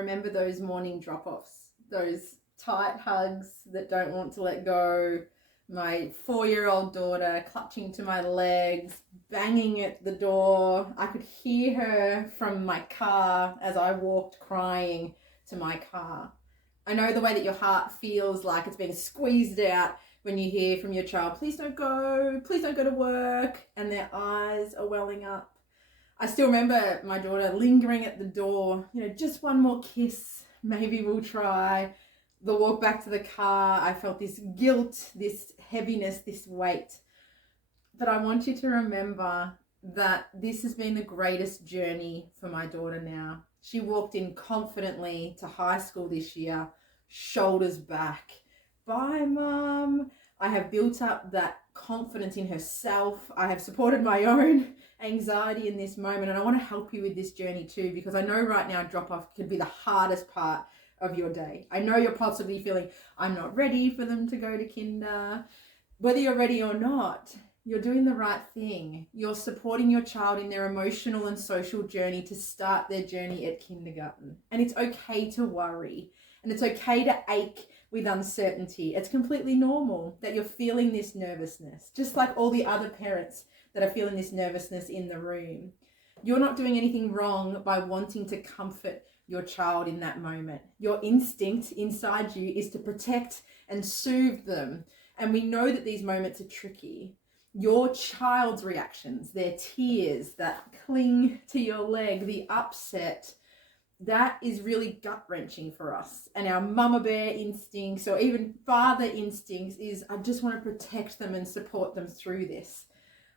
remember those morning drop-offs, those tight hugs that don't want to let go, my 4-year-old daughter clutching to my legs, banging at the door. I could hear her from my car as I walked crying to my car. I know the way that your heart feels like it's being squeezed out when you hear from your child, please don't go to work, and their eyes are welling up. I still remember my daughter lingering at the door, just one more kiss, maybe we'll try. The walk back to the car, I felt this guilt, this heaviness, this weight. But I want you to remember that this has been the greatest journey for my daughter now. She walked in confidently to high school this year, shoulders back. Bye, Mum. I have built up that confidence in herself. I have supported my own anxiety in this moment, and I want to help you with this journey too, because I know right now drop-off could be the hardest part of your day. I know you're possibly feeling, I'm not ready for them to go to kinder. Whether you're ready or not, you're doing the right thing. You're supporting your child in their emotional and social journey to start their journey at kindergarten. And it's okay to worry, and it's okay to ache with uncertainty. It's completely normal that you're feeling this nervousness, just like all the other parents that are feeling this nervousness in the room. You're not doing anything wrong by wanting to comfort your child in that moment. Your instinct inside you is to protect and soothe them. And we know that these moments are tricky. Your child's reactions, their tears that cling to your leg, the upset, that is really gut-wrenching for us. And our mama bear instincts or even father instincts is, I just want to protect them and support them through this.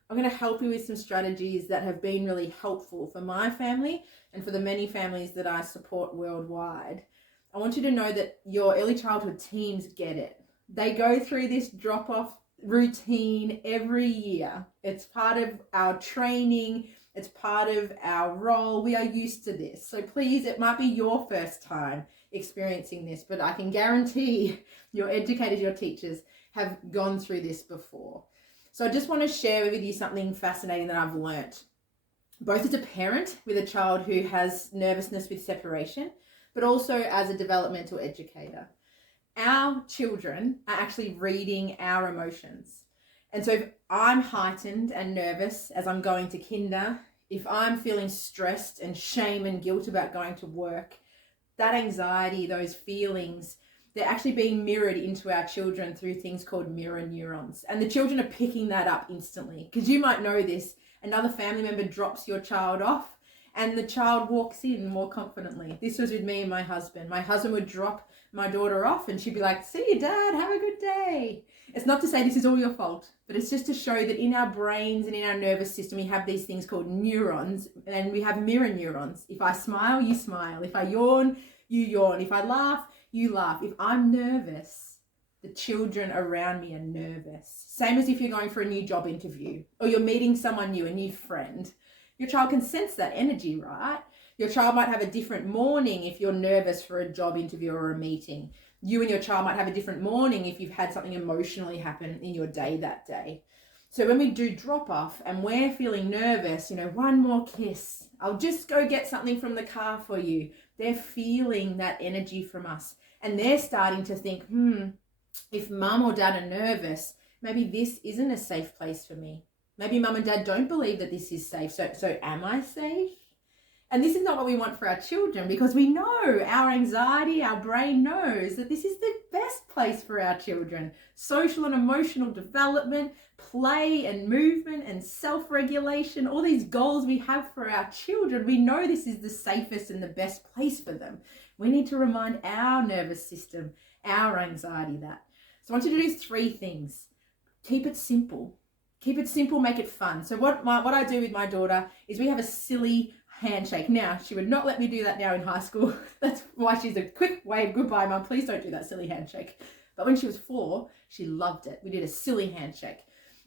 I'm going to help you with some strategies that have been really helpful for my family and for the many families that I support worldwide. I want you to know that your early childhood teams get it. They go through this drop-off routine every year. It's part of our training. It's part of our role. We are used to this. So please, it might be your first time experiencing this, but I can guarantee your educators, your teachers have gone through this before. So I just want to share with you something fascinating that I've learnt, both as a parent with a child who has nervousness with separation, but also as a developmental educator. Our children are actually reading our emotions. And so if I'm heightened and nervous as I'm going to kinder, if I'm feeling stressed and shame and guilt about going to work, that anxiety, those feelings, they're actually being mirrored into our children through things called mirror neurons. And the children are picking that up instantly. Because you might know this, another family member drops your child off and the child walks in more confidently. This was with me and my husband. My husband would drop my daughter off and she'd be like, see you, Dad, have a good day. It's not to say this is all your fault, but it's just to show that in our brains and in our nervous system, we have these things called neurons, and we have mirror neurons. If I smile, you smile. If I yawn, you yawn. If I laugh, you laugh. If I'm nervous, the children around me are nervous. Same as if you're going for a new job interview or you're meeting someone new, a new friend. Your child can sense that energy, right? Your child might have a different morning if you're nervous for a job interview or a meeting. You and your child might have a different morning if you've had something emotionally happen in your day that day. So when we do drop off and we're feeling nervous, one more kiss, I'll just go get something from the car for you. They're feeling that energy from us and they're starting to think, if mum or dad are nervous, maybe this isn't a safe place for me. Maybe mum and dad don't believe that this is safe. So am I safe? And this is not what we want for our children, because we know our anxiety, our brain knows that this is the best place for our children. Social and emotional development, play and movement and self-regulation, all these goals we have for our children, we know this is the safest and the best place for them. We need to remind our nervous system, our anxiety that. So I want you to do 3 things. Keep it simple. Keep it simple, make it fun. So what I do with my daughter is we have a silly handshake. Now, she would not let me do that now in high school. That's why she's a quick wave, goodbye, Mum, please don't do that silly handshake. But when she was 4, she loved it. We did a silly handshake.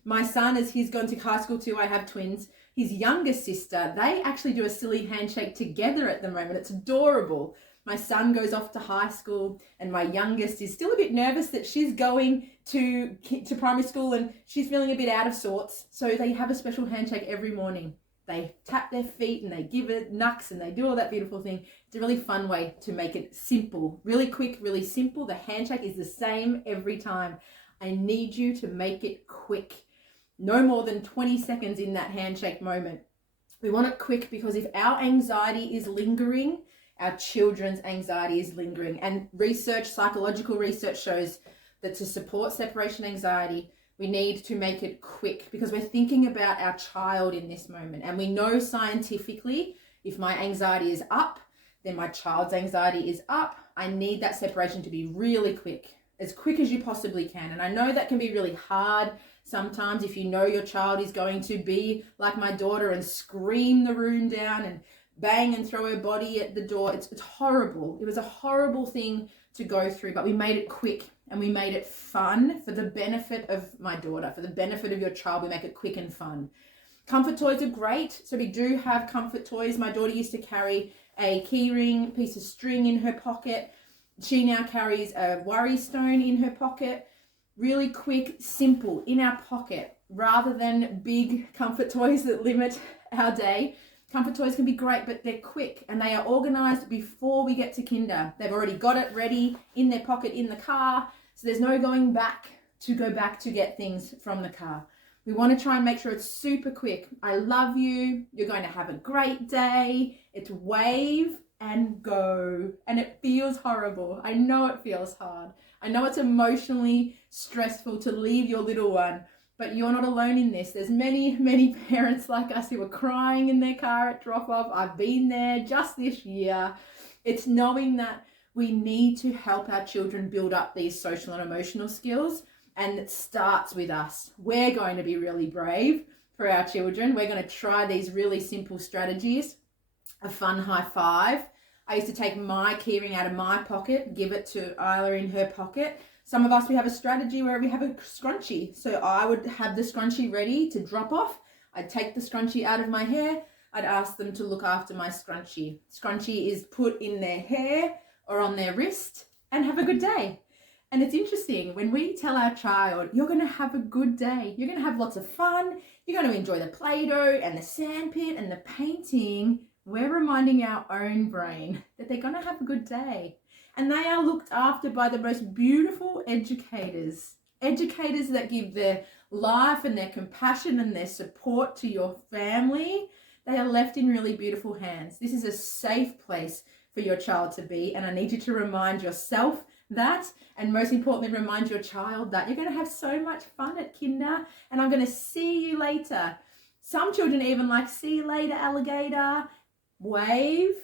My son, as he's gone to high school too, I have twins, his younger sister, they actually do a silly handshake together at the moment. It's adorable. My son goes off to high school and my youngest is still a bit nervous that she's going to primary school and she's feeling a bit out of sorts. So they have a special handshake every morning. they tap their feet and they give it knucks and they do all that beautiful thing. It's a really fun way to make it simple, really quick, really simple. The handshake is the same every time. I need you to make it quick. No more than 20 seconds in that handshake moment. We want it quick because if our anxiety is lingering, our children's anxiety is lingering. And research, psychological research shows that to support separation anxiety, we need to make it quick because we're thinking about our child in this moment. And we know scientifically, if my anxiety is up, then my child's anxiety is up. I need that separation to be really quick, as quick as you possibly can. And I know that can be really hard sometimes if you know your child is going to be like my daughter and scream the room down and bang and throw her body at the door. It's horrible. It was a horrible thing to go through, but we made it quick and we made it fun for the benefit of my daughter, for the benefit of your child. We make it quick and fun. Comfort toys are great. So we do have comfort toys. My daughter used to carry a key ring, piece of string in her pocket. She now carries a worry stone in her pocket. Really quick, simple, in our pocket, rather than big comfort toys that limit our day. Comfort toys can be great, but they're quick and they are organized before we get to kinder. They've already got it ready in their pocket in the car, so there's no going back to get things from the car. We want to try and make sure it's super quick. I love you. You're going to have a great day. It's wave and go. And it feels horrible. I know it feels hard. I know it's emotionally stressful to leave your little one. But you're not alone in this. There's many parents like us who are crying in their car at drop-off. I've been there just this year. It's knowing that we need to help our children build up these social and emotional skills, and it starts with us. We're going to be really brave for our children. We're going to try these really simple strategies. A fun high five. I used to take my keyring out of my pocket, give it to Isla in her pocket. Some of us, we have a strategy where we have a scrunchie. So I would have the scrunchie ready to drop off. I'd take the scrunchie out of my hair. I'd ask them to look after my scrunchie. Scrunchie is put in their hair or on their wrist and have a good day. And it's interesting when we tell our child, you're going to have a good day. You're going to have lots of fun. You're going to enjoy the Play-Doh and the sandpit and the painting. We're reminding our own brain that they're going to have a good day. And they are looked after by the most beautiful educators. Educators that give their life and their compassion and their support to your family. They are left in really beautiful hands. This is a safe place for your child to be. And I need you to remind yourself that, and most importantly, remind your child that you're going to have so much fun at kinder and I'm going to see you later. Some children even like, see you later, alligator, wave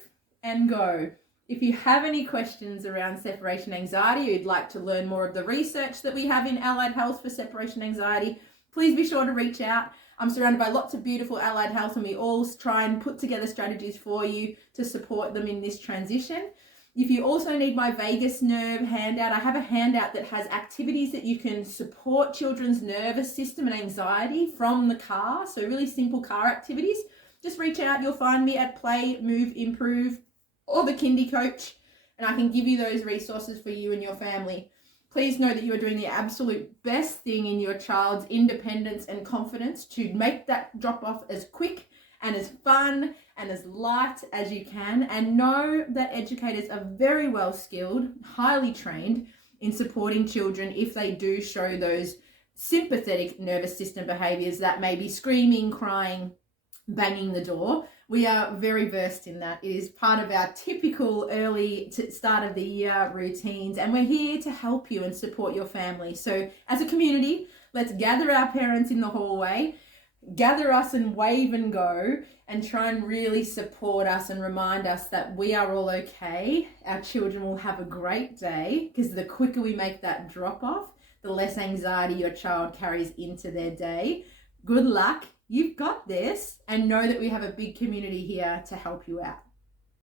and go. If you have any questions around separation anxiety, or you'd like to learn more of the research that we have in Allied Health for separation anxiety, please be sure to reach out. I'm surrounded by lots of beautiful Allied Health and we all try and put together strategies for you to support them in this transition. If you also need my vagus nerve handout, I have a handout that has activities that you can support children's nervous system and anxiety from the car. So really simple car activities. Just reach out. You'll find me at Play, Move, Improve or the Kindy Coach, and I can give you those resources for you and your family. Please know that you are doing the absolute best thing in your child's independence and confidence to make that drop off as quick and as fun and as light as you can, and know that educators are very well skilled, highly trained in supporting children if they do show those sympathetic nervous system behaviors that may be screaming, crying, banging the door. We are very versed in that. It is part of our typical early start of the year routines, and we're here to help you and support your family. So as a community, let's gather our parents in the hallway, gather us and wave and go, and try and really support us and remind us that we are all okay. Our children will have a great day, because the quicker we make that drop off, the less anxiety your child carries into their day. Good luck. You've got this, and know that we have a big community here to help you out.